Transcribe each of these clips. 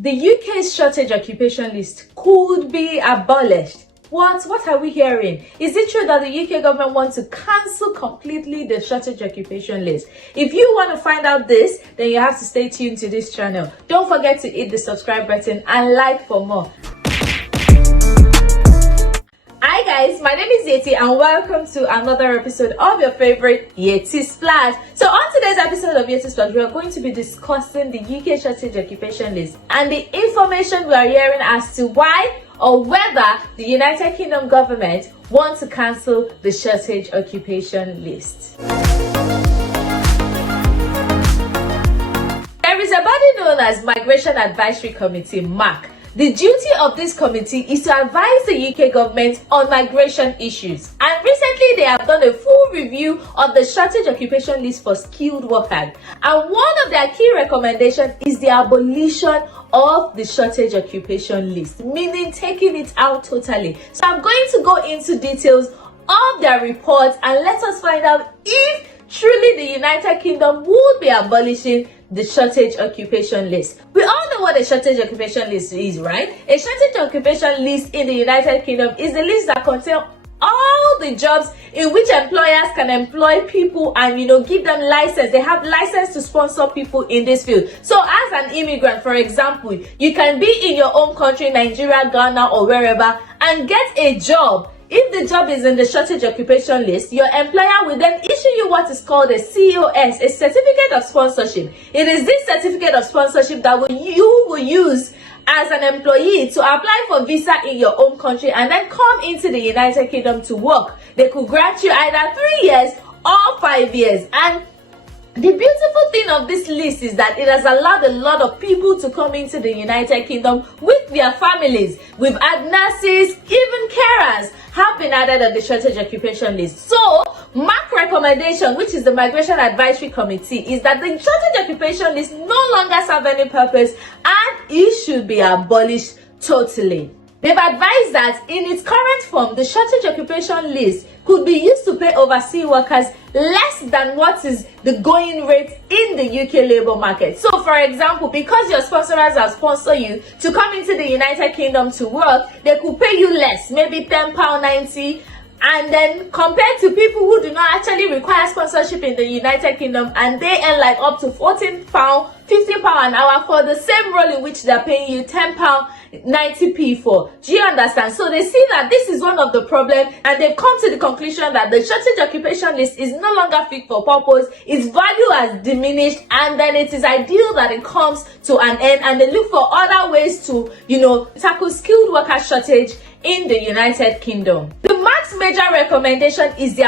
The UK's shortage occupation list could be abolished. What are we hearing? Is it true that the UK government wants to cancel completely the shortage occupation list? If you want to find out this, then you have to stay tuned to this channel. Don't forget to hit the subscribe button and like for more. Hi guys, my name is Yeti and welcome to another episode of your favorite Yettysplash. So on today's episode of Yettysplash, we are going to be discussing the UK shortage occupation list and the information we are hearing as to why or whether the United Kingdom government wants to cancel the shortage occupation list. There is a body known as Migration Advisory Committee, MAC. The duty of this committee is to advise the UK government on migration issues. And recently they have done a full review of the shortage occupation list for skilled workers. And one of their key recommendations is the abolition of the shortage occupation list, meaning taking it out totally. So I'm going to go into details of their report and let us find out if truly the United Kingdom would be abolishing the shortage occupation list. We all know what a shortage occupation list is, right? A shortage occupation list in the United Kingdom is a list that contains all the jobs in which employers can employ people and give them license. They have license to sponsor people in this field. So as an immigrant, for example, you can be in your own country, Nigeria, Ghana, or wherever, and get a job. If the job is in the shortage occupation list, your employer will then issue you what is called a COS, a certificate of sponsorship. It is this certificate of sponsorship that you will use as an employee to apply for visa in your own country and then come into the United Kingdom to work. They could grant you either 3 years or 5 years. And the beautiful thing of this list is that it has allowed a lot of people to come into the United Kingdom with their families. We've had nurses, even carers have been added on the shortage occupation list. So, MAC recommendation, which is the Migration Advisory Committee, is that the shortage occupation list no longer serves any purpose and it should be abolished totally. They've advised that in its current form, the shortage occupation list could be used to pay overseas workers less than what is the going rate in the UK labour market. So, for example, because your sponsors have sponsored you to come into the United Kingdom to work, they could pay you less, maybe £10.90. And then compared to people who do not actually require sponsorship in the United Kingdom and they earn like up to £14, £15 an hour for the same role in which they're paying you £10.90 for. Do you understand? So they see that this is one of the problems and they've come to the conclusion that the shortage occupation list is no longer fit for purpose, its value has diminished, and then it is ideal that it comes to an end and they look for other ways to, tackle skilled worker shortage in the United Kingdom. The MAC's major recommendation is the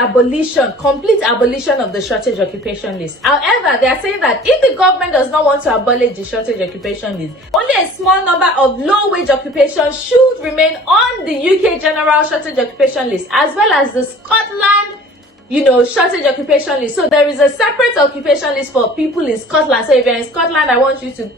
complete abolition of the shortage occupation list. However, they are saying that if the government does not want to abolish the shortage occupation list, only a small number of low-wage occupations should remain on the UK general shortage occupation list, as well as the Scotland shortage occupation list. So there is a separate occupation list for people in Scotland. So if you're in Scotland, I want you to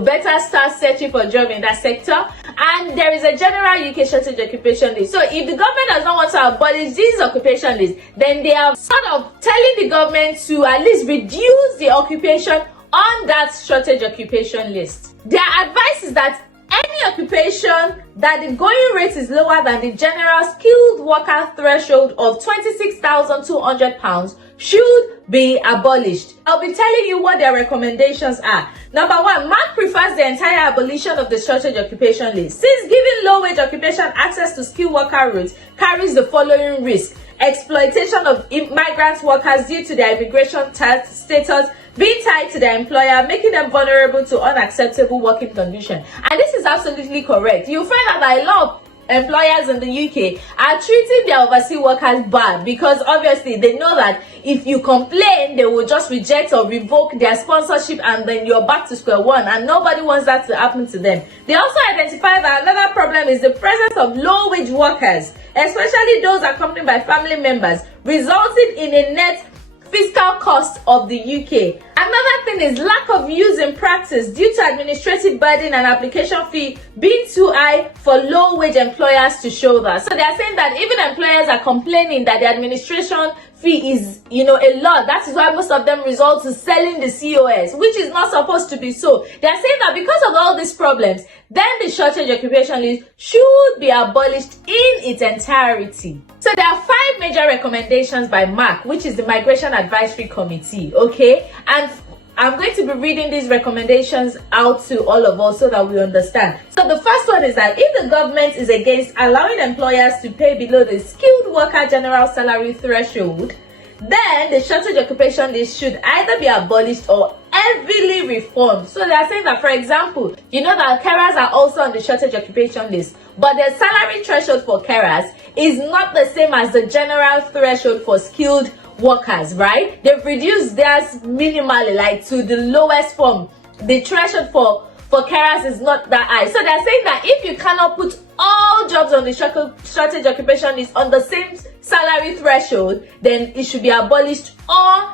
better start searching for a job in that sector. And there is a general UK shortage occupation list. So if the government does not want to abolish these occupation lists, then they are sort of telling the government to at least reduce the occupation on that shortage occupation list. Their advice is that any occupation that the going rate is lower than the general skilled worker threshold of £26,200 should be abolished. I'll be telling you what their recommendations are. Number one, MAC prefers the entire abolition of the shortage occupation list, since giving low-wage occupation access to skilled worker routes carries the following risk: exploitation of immigrant workers due to their immigration status being tied to their employer, making them vulnerable to unacceptable working conditions. And this is absolutely correct. You'll find out that a lot of employers in the UK are treating their overseas workers bad because obviously they know that if you complain, they will just reject or revoke their sponsorship and then you're back to square one, and nobody wants that to happen to them. They also identify that another problem is the presence of low-wage workers, especially those accompanied by family members, resulting in a net fiscal cost of the UK. Another thing is lack of use in practice due to administrative burden and application fee being too high for low-wage employers to shoulder. So they are saying that even employers are complaining that the administration fee is, a lot. That is why most of them resort to selling the COS, which is not supposed to be so. They are saying that because of all these problems, then the shortage occupation list should be abolished in its entirety. So there are 5 major recommendations by MAC, which is the Migration Advisory Committee, okay? And I'm going to be reading these recommendations out to all of us so that we understand. So the first one is that if the government is against allowing employers to pay below the skilled worker general salary threshold, then the shortage occupation list should either be abolished or heavily reformed. So they are saying that, for example, that carers are also on the shortage occupation list, but the salary threshold for carers is not the same as the general threshold for skilled workers, right? They've reduced theirs minimally, like to the lowest form. The threshold for carers is not that high. So they're saying that if you cannot put all jobs on the shortage occupation list on the same salary threshold, then it should be abolished or,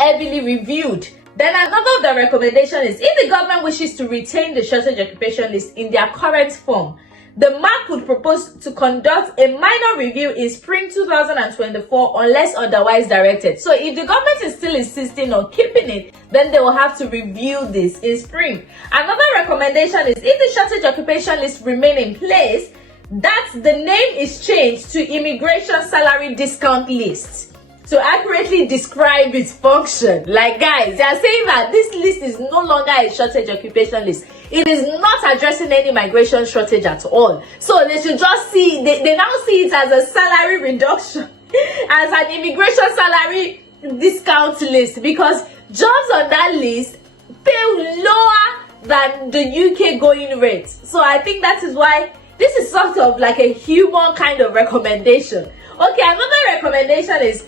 heavily reviewed. Then another of the recommendation is if the government wishes to retain the shortage occupation list in their current form, the MAC would propose to conduct a minor review in spring 2024 unless otherwise directed. So if the government is still insisting on keeping it, then they will have to review this in spring. Another recommendation is if the shortage occupation list remain in place, that the name is changed to immigration salary discount list to accurately describe its function. Like, guys, they are saying that this list is no longer a shortage occupation list. It is not addressing any migration shortage at all. So they should just see, they now see it as a salary reduction, as an immigration salary discount list, because jobs on that list pay lower than the UK going rate. So I think that is why this is sort of like a human kind of recommendation. Okay, another recommendation is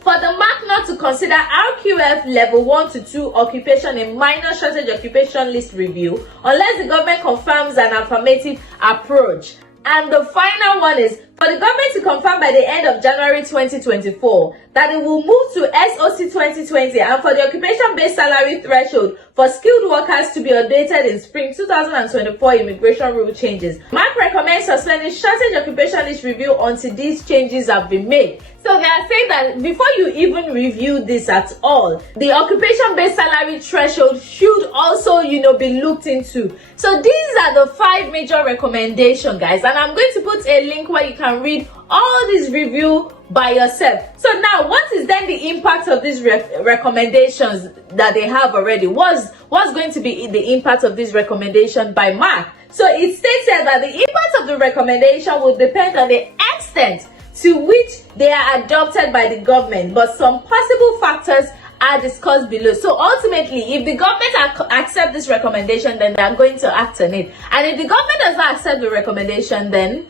for the MAC not to consider RQF level 1 to 2 occupation a minor shortage occupation list review unless the government confirms an affirmative approach. And the final one is for the government to confirm by the end of January 2024 that it will move to SOC 2020 and for the occupation-based salary threshold for skilled workers to be updated in spring 2024 immigration rule changes. MAC recommends suspending shortage occupation list review until these changes have been made. So they are saying that before you even review this at all, the occupation-based salary threshold should also, be looked into. So these are the 5 major recommendations, guys. And I'm going to put a link where you can read all this review by yourself. So now, what is then the impact of these recommendations that they have already? What's going to be the impact of this recommendation by MAC? So it states here that the impact of the recommendation will depend on the extent to which they are adopted by the government, but some possible factors are discussed below. So ultimately, if the government accept this recommendation, then they are going to act on it. And if the government does not accept the recommendation, then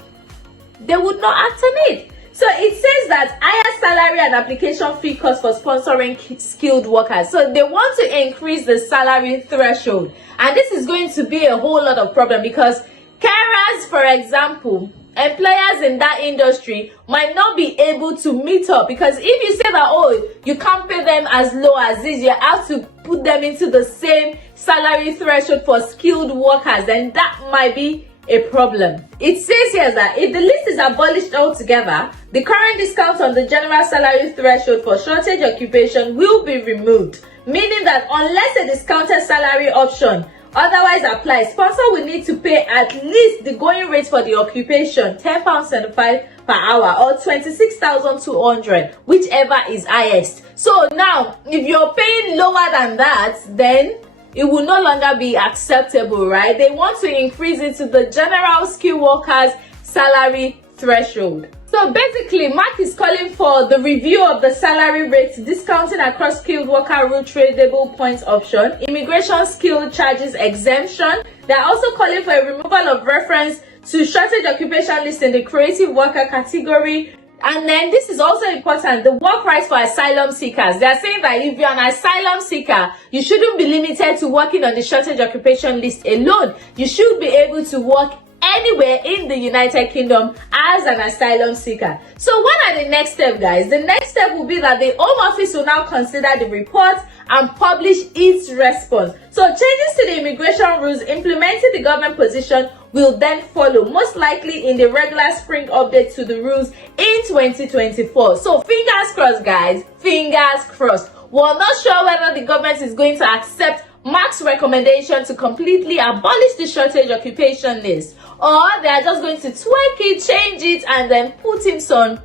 they would not act on it. So it says that higher salary and application fee costs for sponsoring skilled workers. So they want to increase the salary threshold. And this is going to be a whole lot of problem because carers, for example, employers in that industry might not be able to meet up, because if you say that, you can't pay them as low as this, you have to put them into the same salary threshold for skilled workers, then that might be a problem. It says here that if the list is abolished altogether, the current discount on the general salary threshold for shortage occupation will be removed, meaning that unless a discounted salary option otherwise applies, sponsor will need to pay at least the going rate for the occupation, £10.75 per hour or 26,200, whichever is highest. So now, if you're paying lower than that, then it will no longer be acceptable, right? They want to increase it to the general skilled workers salary threshold. So basically, MAC is calling for the review of the salary rates, discounting across skilled worker rule tradable points option, immigration skilled charges exemption. They're also calling for a removal of reference to shortage occupation list in the creative worker category. And then this is also important, the work rights for asylum seekers. They are saying that if you're an asylum seeker, you shouldn't be limited to working on the shortage occupation list alone. You should be able to work anywhere in the United Kingdom as an asylum seeker. So what are the next steps, guys? The next step will be that the Home Office will now consider the report and publish its response. So changes to the immigration rules implementing the government position will then follow, most likely in the regular spring update to the rules in 2024. So fingers crossed, guys, fingers crossed. We're not sure whether the government is going to accept Mark's recommendation to completely abolish the shortage occupation list, or they are just going to tweak it, change it, and then put in some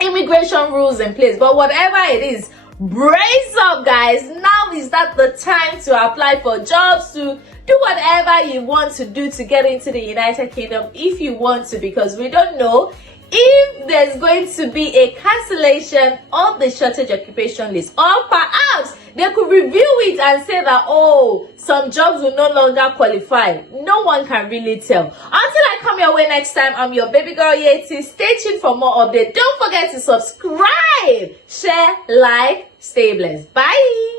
immigration rules in place. But whatever it is, brace up, guys. Now is that the time to apply for jobs, to do whatever you want to do to get into the United Kingdom if you want to, because we don't know if there's going to be a cancellation of the shortage occupation list, or perhaps they could review it and say that, oh, some jobs will no longer qualify. No one can really tell. Until I come your way next time, I'm your baby girl Yeti. Stay tuned for more updates. Don't forget to subscribe, share, like, stay blessed. Bye.